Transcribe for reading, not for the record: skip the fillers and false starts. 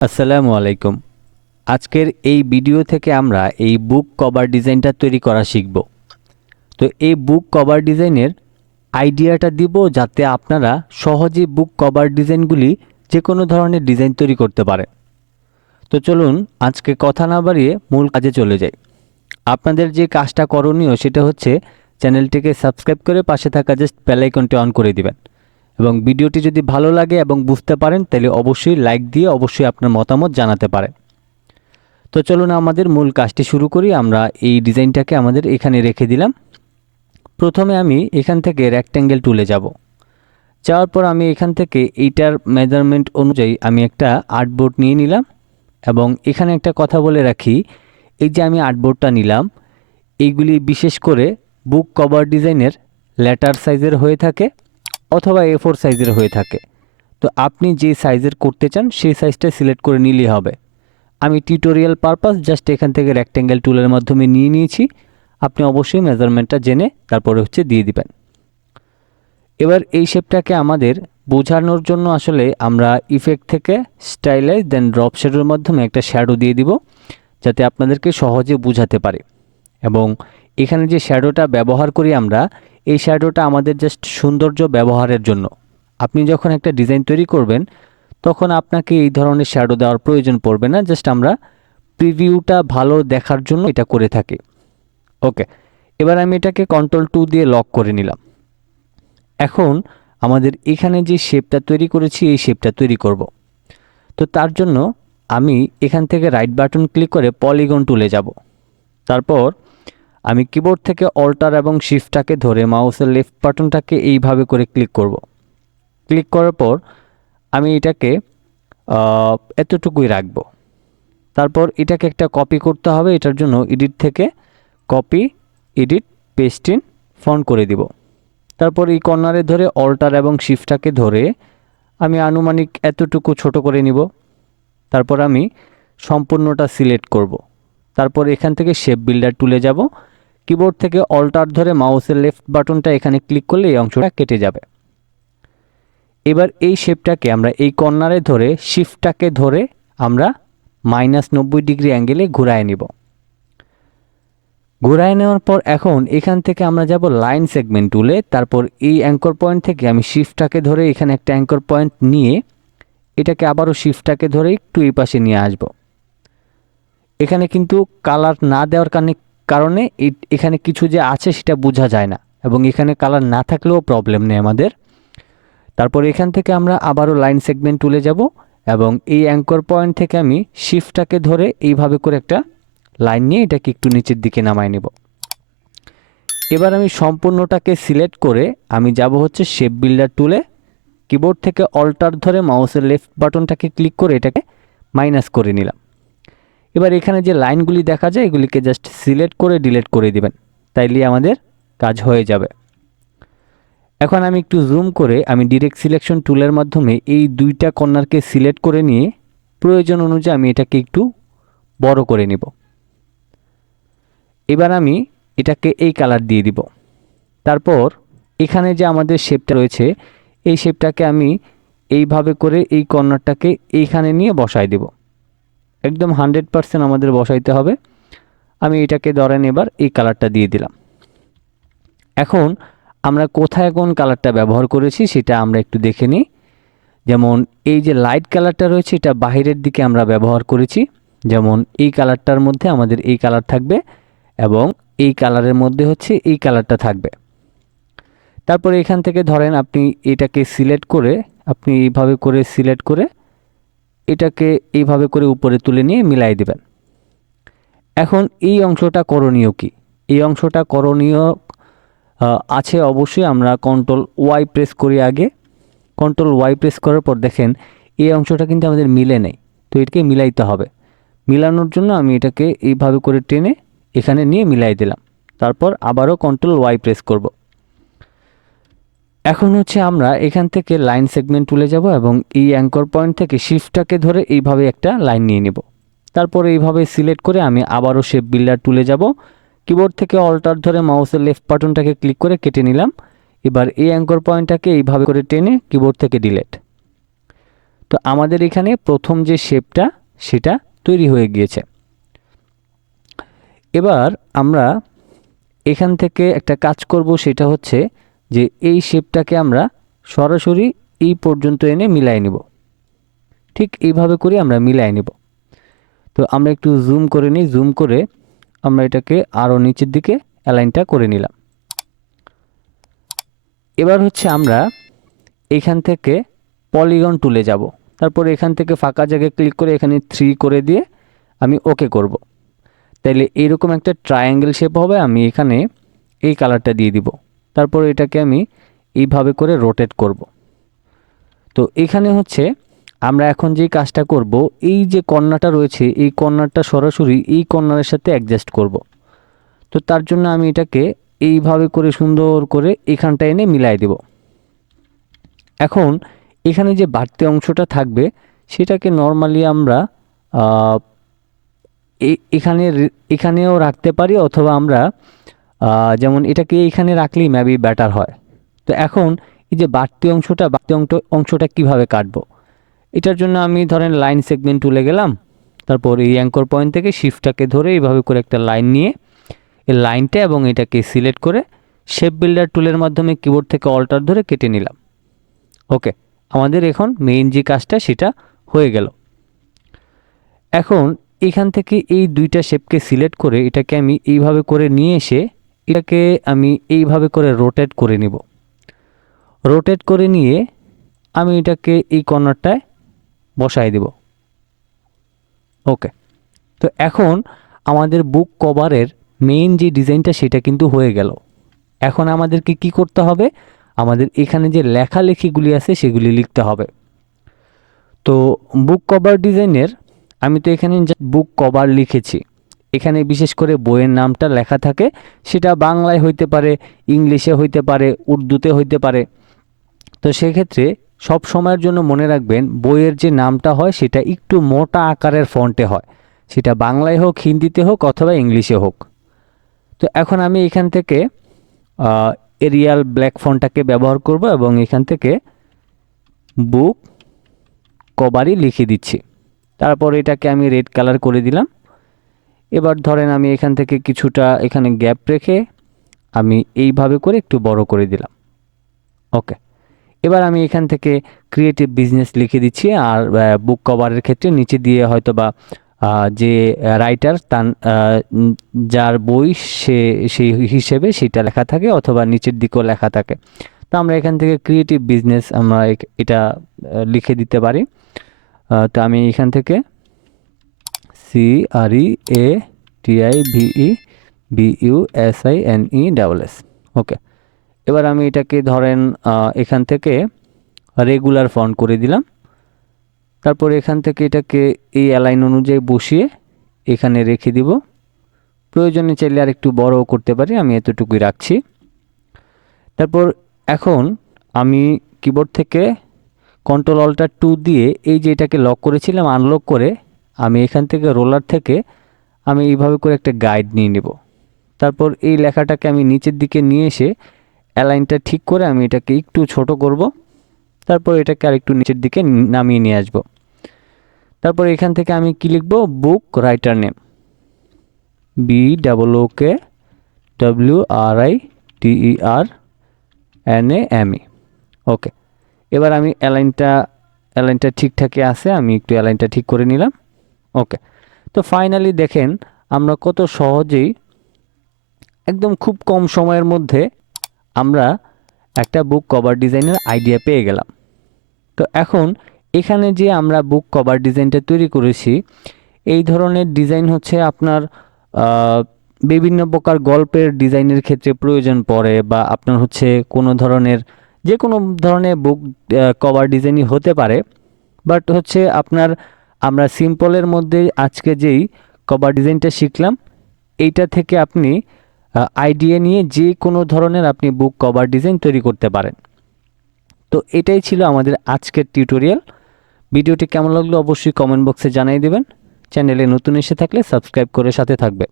আসসালামু আলাইকুম। আজকের এই ভিডিও থেকে আমরা এই বুক কভার ডিজাইনটা তৈরি করা শিখব। তো এই বুক কভার ডিজাইনের আইডিয়াটা দিব যাতে আপনারা সহজেই বুক কভার ডিজাইনগুলি যে কোনো ধরনের ডিজাইন তৈরি করতে পারেন। তো চলুন আজকে কথা না বাড়িয়ে মূল কাজে চলে যাই। আপনাদের যে কাজটা করণীয় সেটা হচ্ছে চ্যানেলটিকে সাবস্ক্রাইব করে পাশে থাকা জাস্ট বেল আইকনটি অন করে দিবেন এবং ভিডিওটি যদি ভালো লাগে এবং বুঝতে পারেন তাহলে অবশ্যই লাইক দিয়ে অবশ্যই আপনার মতামত জানাতে পারেন। তো চলুন আমাদের মূল কাজটি শুরু করি। আমরা এই ডিজাইনটাকে আমাদের এখানে রেখে দিলাম। প্রথমে আমি এখান থেকে রেক্ট্যাঙ্গেল টুলে যাব। যাওয়ার পর আমি এখান থেকে এইটার মেজারমেন্ট অনুযায়ী আমি একটা আর্টবোর্ড নিয়ে নিলাম এবং এখানে একটা কথা বলে রাখি, এই যে আমি আর্টবোর্ডটা নিলাম এইগুলি বিশেষ করে বুক কভার ডিজাইনের লেটার সাইজের হয়ে থাকে অথবা A4 সাইজের হয়ে থাকে। তো আপনি যে সাইজের করতে চান সেই সাইজটা সিলেক্ট করে নিলেই হবে। আমি টিউটোরিয়াল পারপাস জাস্ট এখান থেকে রেক্ট্যাঙ্গেল টুলের মাধ্যমে নিয়ে নিয়েছি। আপনি অবশ্যই মেজারমেন্টটা জেনে তারপরে দিয়ে দিবেন। এবার এই শেপটাকে আমাদের বোঝানোর জন্য আসলে আমরা ইফেক্ট থেকে স্টাইলাইজ দেন ড্রপ শ্যাডোর মাধ্যমে একটা শ্যাডো দিয়ে দিব যাতে আপনাদেরকে সহজে বোঝাতে পারে। এবং এখানে যে শ্যাডোটা ব্যবহার করি আমরা, এই শ্যাডোটা আমাদের জাস্ট সৌন্দর্য ব্যবহারের জন্য। আপনি যখন একটা ডিজাইন তৈরি করবেন তখন আপনাকে এই ধরনের শ্যাডো দেওয়ার প্রয়োজন পড়বে না, জাস্ট আমরা প্রিভিউটা ভালো দেখার জন্য এটা করে থাকি। ওকে, এবার আমি এটাকে Ctrl+2 দিয়ে লক করে নিলাম। এখন আমাদের এখানে যে শেপটা তৈরি করেছি এই শেপটা তৈরি করব। তো তার জন্য আমি এখান থেকে রাইট বাটন ক্লিক করে পলিগন টুলে যাব। তারপর আমি কিবোর্ড থেকে অল্টার এবং শিফটটাকে ধরে মাউসের লেফট বাটনটাকে এইভাবে করে ক্লিক করব। ক্লিক করার পর আমি এটাকে এতটুকুই রাখব। তারপর এটাকে একটা কপি করতে হবে। এটার জন্য এডিট থেকে copy, edit, paste in font করে দিব। তারপর এই কর্নারে ধরে অল্টার এবং শিফটটাকে ধরে আমি আনুমানিক এতটুকু ছোট করে নিব। তারপর আমি সম্পূর্ণটা সিলেক্ট করব। তারপর এখান থেকে শেপ বিল্ডার টুলে যাব। কিবোর্ড থেকে অল্টার ধরে মাউসের লেফট বাটনটা এখানে ক্লিক করলে এই অংশটা কেটে যাবে। এবার এই শেপটাকে আমরা এই কর্নারে ধরে শিফটটাকে ধরে আমরা -90 ডিগ্রি অ্যাঙ্গেলে ঘুরায় নিব। ঘুরায় নেওয়ার পর এখন এখান থেকে আমরা যাব লাইন সেগমেন্ট টুলে। তারপর এই অ্যাঙ্কর পয়েন্ট থেকে আমি শিফটটাকে ধরে এখানে একটা অ্যাঙ্কর পয়েন্ট নিয়ে এটাকে আবারও শিফটটাকে ধরে একটু এই পাশে নিয়ে আসব। এখানে কিন্তু কালার না দেওয়ার কারণে এখানে কিছু যে আছে সেটা বোঝা যায় না, এবং এখানে কালার না থাকলেও প্রবলেম নেই আমাদের। তারপর এখান থেকে আমরা আবারও লাইন সেগমেন্ট টুলে যাব এবং এই অ্যাঙ্কর পয়েন্ট থেকে আমি শিফটটাকে ধরে এইভাবে করে একটা লাইন নিয়ে এটাকে একটু নিচের দিকে নামায় নেব। এবার আমি সম্পূর্ণটাকে সিলেক্ট করে আমি যাব হচ্ছে শেপ বিল্ডার টুলে। কিবোর্ড থেকে অল্টার ধরে মাউসের লেফট বাটনটাকে ক্লিক করে এটাকে মাইনাস করে নিলাম। এবার এখানে যে লাইনগুলি দেখা যায় এগুলিকে জাস্ট সিলেক্ট করে ডিলিট করে দিবেন, তাইলে আমাদের কাজ হয়ে যাবে। এখন আমি একটু জুম করে আমি ডিরেক্ট সিলেকশন টুলের মাধ্যমে এই দুইটা কর্নারকে সিলেক্ট করে নিয়ে প্রয়োজন অনুযায়ী আমি এটাকে একটু বড় করে নিব। এবার আমি এটাকে এই কালার দিয়ে দিব। তারপর এখানে যে আমাদের শেপটা রয়েছে এই শেপটাকে আমি এইভাবে করে এই কর্নারটাকে এইখানে নিয়ে বসাই দেব। একদম 100% আমাদের বসাইতে হবে। আমি এটাকে ধরেন এবার এই কালারটা দিয়ে দিলাম। এখন আমরা কোথায় কোন কালারটা ব্যবহার করেছি সেটা আমরা একটু দেখে নিই। যেমন এই যে লাইট কালারটা রয়েছে এটা বাহিরের দিকে আমরা ব্যবহার করেছি। যেমন এই কালারটার মধ্যে আমাদের এই কালার থাকবে এবং এই কালারের মধ্যে হচ্ছে এই কালারটা থাকবে। তারপরে এখান থেকে ধরেন আপনি এটাকে সিলেক্ট করে আপনি এইভাবে করে সিলেক্ট করে এটাকে এইভাবে করে উপরে তুলে নিয়ে মিলাই দিবেন। এখন এই অংশটা করণীয় কি? এই অংশটা করণীয় আছে অবশ্যই। আমরা Ctrl+Y প্রেস করি আগে। Ctrl+Y প্রেস করার পর দেখেন এই অংশটা কিন্তু আমাদের মিলে নেই, তো এটাকে মিলাইতে হবে। মিলানোর জন্য আমি এটাকে এইভাবে করে টেনে এখানে নিয়ে মিলাই দিলাম। তারপর আবারও Ctrl+Y প্রেস করব। এখন হচ্ছে আমরা এখান থেকে লাইন সেগমেন্ট তুলে যাব এবং এই অ্যাঙ্কর পয়েন্ট থেকে শিফটটাকে ধরে এইভাবে একটা লাইন নিয়ে নেব। তারপর এইভাবে সিলেক্ট করে আমি আবারও শেপ বিল্ডার টুলে যাব। কিবোর্ড থেকে অল্টার ধরে মাউসের লেফট বাটনটাকে ক্লিক করে কেটে নিলাম। এবার এই অ্যাঙ্কর পয়েন্টটাকে এইভাবে করে টেনে কিবোর্ড থেকে ডিলিট। তো আমাদের এখানে প্রথম যে শেপটা সেটা তৈরি হয়ে গিয়েছে। এবার আমরা এখান থেকে একটা কাজ করব, সেটা হচ্ছে যে এই শেপটাকে আমরা সরাসরি এই পর্যন্ত এনে মিলাই নেব। ঠিক এইভাবে করে আমরা মিলাই নেব। তো আমরা একটু জুম করে নিই, জুম করে আমরা এটাকে আরও নিচের দিকে অ্যালাইনটা করে নিলাম। এবার হচ্ছে আমরা এখান থেকে পলিগন টুলে যাব, তারপর এখান থেকে ফাঁকা জায়গায় ক্লিক করে এখানে 3 করে দিয়ে আমি ওকে করব। তাইলে এইরকম একটা ট্রায়াঙ্গেল শেপ হবে। আমি এখানে এই কালারটা দিয়ে দিব, তারপর এটাকে আমি এইভাবে করে রোটেট করব। তো এখানে হচ্ছে আমরা এখন যেই কাজটা করব, এই যে কর্নারটা রয়েছে এই কর্নারটা সরাসরি এই কর্নারের সাথে অ্যাডজাস্ট করব। তো তার জন্য আমি এটাকে এইভাবে করে সুন্দর করে এখানটা এনে মিলাই দেব। এখন এখানে যে বাড়তি অংশটা থাকবে সেটাকে নর্মালি আমরা এখানেও রাখতে পারি, অথবা আমরা যেমন এটাকে এখানে রাখলেই মেবি বেটার হয়। তো এখন এই যে বাড়তি অংশটা কিভাবে কাটবো, এটার জন্য আমি ধরেন লাইন সেগমেন্ট টুলে গেলাম, তারপর এই অ্যাঙ্কর পয়েন্ট থেকে শিফটটাকে ধরে এইভাবে করে একটা লাইন নিয়ে এই লাইনটা এবং এটাকে সিলেক্ট করে শেপ বিল্ডার টুলের মাধ্যমে কিবোর্ড থেকে অল্টার ধরে কেটে নিলাম। ওকে, আমাদের এখন মেইন যে কাজটা সেটা হয়ে গেল। এখন এখান থেকে এই দুইটা শেপকে সিলেক্ট করে এটাকে আমি এইভাবে করে নিয়ে এসে এটাকে আমি এইভাবে করে রোটেট করে নিব। রোটেট করে নিয়ে আমি এটাকে এই কর্নারটায় বসাই দেব। ওকে, তো এখন আমাদের বুক কভারের মেইন যে ডিজাইনটা সেটা কিন্তু হয়ে গেল। এখন আমাদেরকে কি করতে হবে, আমাদের এখানে যে লেখালেখিগুলি আছে সেগুলি লিখতে হবে। তো বুক কভার ডিজাইনের আমি তো এখানে বুক কভার লিখেছি, এখানে বিশেষ করে বইয়ের নামটা লেখা থাকে, সেটা বাংলায় হইতে পারে, ইংলিশে হইতে পারে, উর্দুতে হইতে পারে। তো সেক্ষেত্রে সব সময়ের জন্য মনে রাখবেন বইয়ের যে নামটা হয় সেটা একটু মোটা আকারের ফন্টে হয়, সেটা বাংলায় হোক, হিন্দিতে হোক অথবা ইংলিশে হোক। তো এখন আমি এখান থেকে এরিয়াল ব্ল্যাক ফন্টটাকে ব্যবহার করব এবং এখান থেকে বুক কভারই লিখে দিচ্ছি। তারপর এটাকে আমি রেড কালার করে দিলাম। এবার ধরেন আমি এখান থেকে কিছুটা এখানে গ্যাপ রেখে আমি এইভাবে করে একটু বড় করে দিলাম। ওকে, এবার আমি এখান থেকে ক্রিয়েটিভ বিজনেস লিখে দিচ্ছি। আর বুক কভারের ক্ষেত্রে নিচে দিয়ে হয়তো বা যে রাইটার তার যার বই সেই হিসেবে সেটা লেখা থাকে, অথবা নিচের দিকেও লেখা থাকে। তো আমরা এখান থেকে ক্রিয়েটিভ বিজনেস আমরা এটা লিখে দিতে পারি। তো আমি এখান থেকে CREATIVEBUSINESS। ওকে, এবার আমি এটাকে ধরেন এখান থেকে রেগুলার ফন্ট করে দিলাম। তারপর এখান থেকে এটাকে এই অ্যালাইন অনুযায়ী বসিয়ে এখানে রেখে দিব। প্রয়োজনে চাইলে আর একটু বড়ও করতে পারি, আমি এতটুকুই রাখছি। তারপর এখন আমি কিবোর্ড থেকে কন্ট্রোল অল্টার 2 দিয়ে এই যে এটাকে লক করেছিলাম আনলক করে আমি এখান থেকে রোলার থেকে আমি এইভাবে করে একটা গাইড নিয়ে নেব। তারপর এই লেখাটাকে আমি নিচের দিকে নিয়ে এসে অ্যালাইনটা ঠিক করে আমি এটাকে একটু ছোট করব। তারপর এটাকে আর একটু নিচের দিকে নামিয়ে নিয়ে আসব। তারপর এখান থেকে আমি কি লিখব, বুক রাইটার নেম, BWOKWRITERNAME। ওকে, এবার আমি অ্যালাইনটা ঠিকঠাকই আছে, আমি একটু অ্যালাইনটা ঠিক করে নিলাম। ওকে, তো ফাইনালি দেখেন আমরা কত সহজেই একদম খুব কম সময়ের মধ্যে আমরা একটা বুক কভার ডিজাইনের আইডিয়া পেয়ে গেলাম। তো এখন এখানে যে আমরা বুক কভার ডিজাইনটা তৈরি করেছি, এই ধরনের ডিজাইন হচ্ছে আপনার বিভিন্ন প্রকার গল্পের ডিজাইনের ক্ষেত্রে প্রয়োজন পড়ে, বা আপনার হচ্ছে কোনো ধরনের বুক কভার ডিজাইনই হতে পারে। বাট হচ্ছে আমরা সিম্পলের মধ্যে আজকে যেই কভার ডিজাইনটা শিখলাম, এইটা থেকে আপনি আইডিয়া নিয়ে যে কোনো ধরনের আপনি বুক কভার ডিজাইন তৈরি করতে পারেন। তো এটাই ছিল আমাদের আজকের টিউটোরিয়াল। ভিডিওটি কেমন লাগলো অবশ্যই কমেন্ট বক্সে জানিয়ে দেবেন। চ্যানেলে নতুন এসে থাকলে সাবস্ক্রাইব করে সাথে থাকবে।